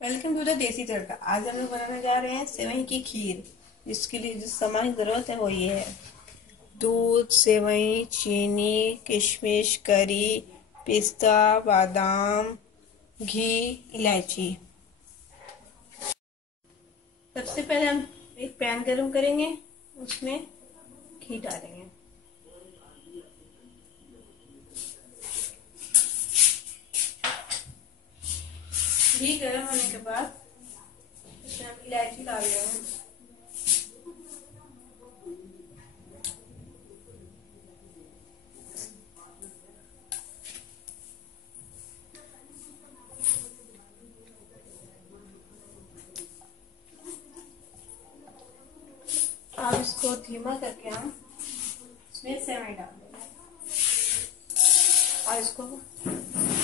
Welcome to the देसी तड़का। आज हम लोग बनाने जा रहे हैं सेवई की खीर। जिसके लिए जिस सामान की जरूरत है वो ये है: दूध, सेवई, चीनी, किशमिश, करी, पिस्ता, बादाम, घी, इलायची। सबसे पहले हम एक पैन गरम करेंगे, उसमें घी डालेंगे। घी गरम होने के बाद इसमें हम इलायची डाल देंगे। अब इसको धीमा करके हम इसमें सेवई डाल देंगे और इसको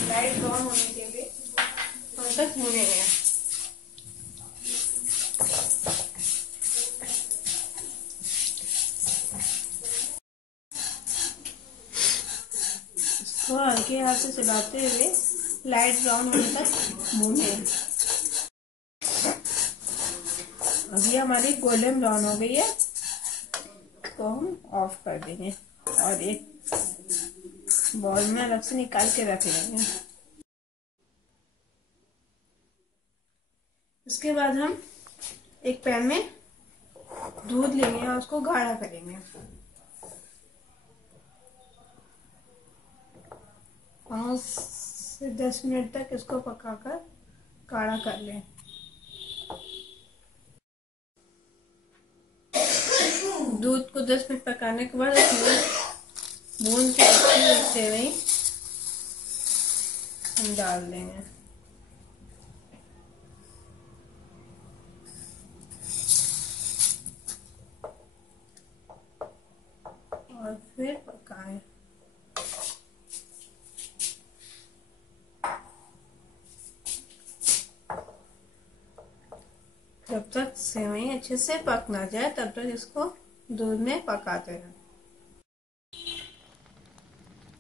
लाइट ब्राउन होने के लिए थोड़ा सा भूनेंगे। इसको हल्के हाथ से चलाते हुए लाइट ब्राउन होने तक भूनें। अभी हमारी गोल्डन ब्राउन हो गई है, तो हम ऑफ कर देंगे और एक बॉल में अलग से निकाल के रख लेंगे। उसके बाद हम एक पैन में दूध लेंगे और उसको गाढ़ा करेंगे। 5 से 10 मिनट तक इसको पकाकर गाढ़ा कर लें। दूध को 10 मिनट पकाने के बाद उसमें भून के रखी हुई सेवई हम डाल देंगे और फिर पकाएं। जब तक सेवई अच्छे से पक ना जाए तब तक इसको दूध में पकाते हैं।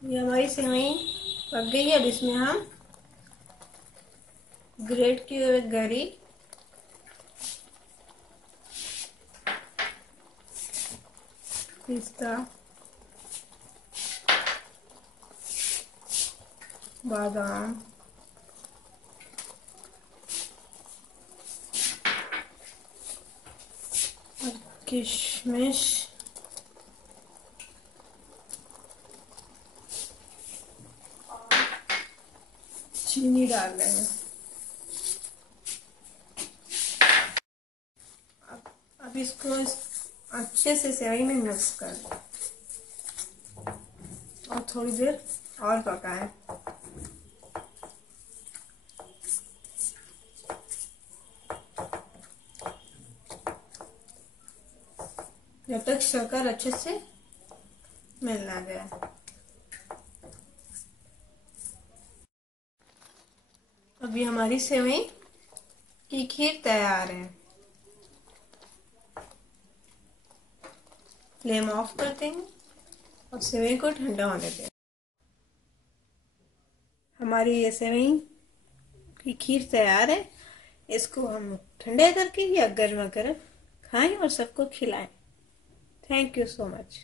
ये हमारी सेवई पक गई है। अब इसमें हम ग्रेट की हुई गरी, पिस्ता, बादाम, और किशमिश, चीनी डाल देंगे। अब इसको अच्छे से सेवई में मिक्स कर और थोड़ी देर और पकाएं। जब तक शक्कर अच्छे से मिल ना जाए। अभी हमारी सेवई की खीर तैयार है। फ्लेम ऑफ कर देंगे और सेवई को ठंडा होने दें। हमारी ये सेवई की खीर तैयार है। इसको हम ठंडे करके या गर्मा गर्म खाएं और सबको खिलाएं। Thank you so much.